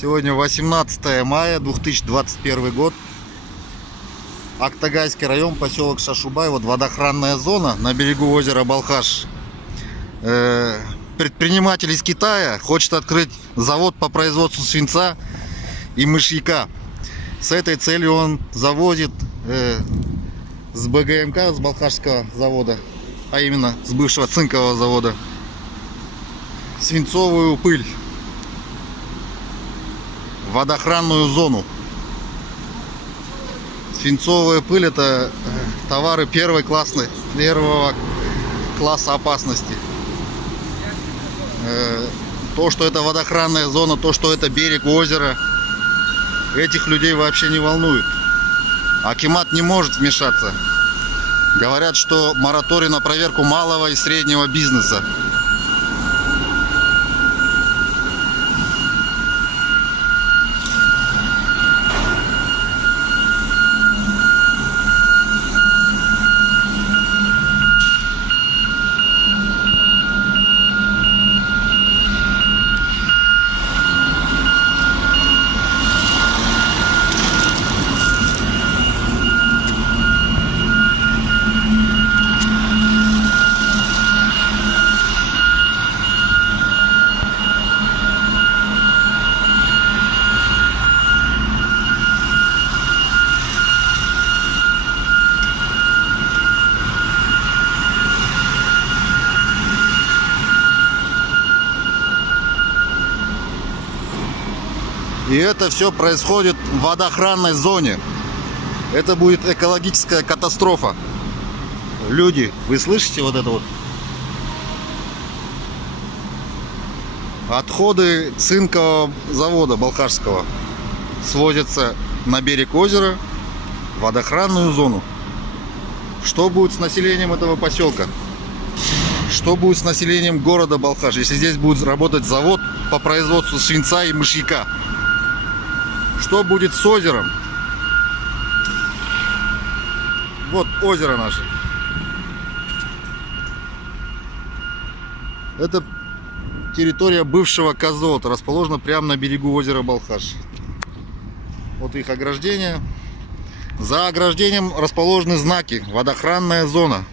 Сегодня 18 мая 2021 год. Актагайский район, поселок Шашубай. Вот водоохранная зона на берегу озера Балхаш. Предприниматель из Китая хочет открыть завод по производству свинца и мышьяка. С этой целью он завозит с БГМК, с Балхашского завода, а именно с бывшего цинкового завода, свинцовую пыль в водоохранную зону. Свинцовая пыль — это товары первого класса опасности. То, что это водоохранная зона, то, что это берег озера, этих людей вообще не волнует. Акимат не может вмешаться. Говорят, что мораторий на проверку малого и среднего бизнеса. И это все происходит в водоохранной зоне. Это будет экологическая катастрофа. Люди, вы слышите вот это вот? Отходы цинкового завода Балхашского свозятся на берег озера, в водоохранную зону. Что будет с населением этого поселка? Что будет с населением города Балхаш, если здесь будет работать завод по производству свинца и мышьяка? Что будет с озером? Вот озеро наше. Это территория бывшего Казолта, расположена прямо на берегу озера Балхаш. Вот их ограждение. За ограждением расположены знаки: водоохранная зона.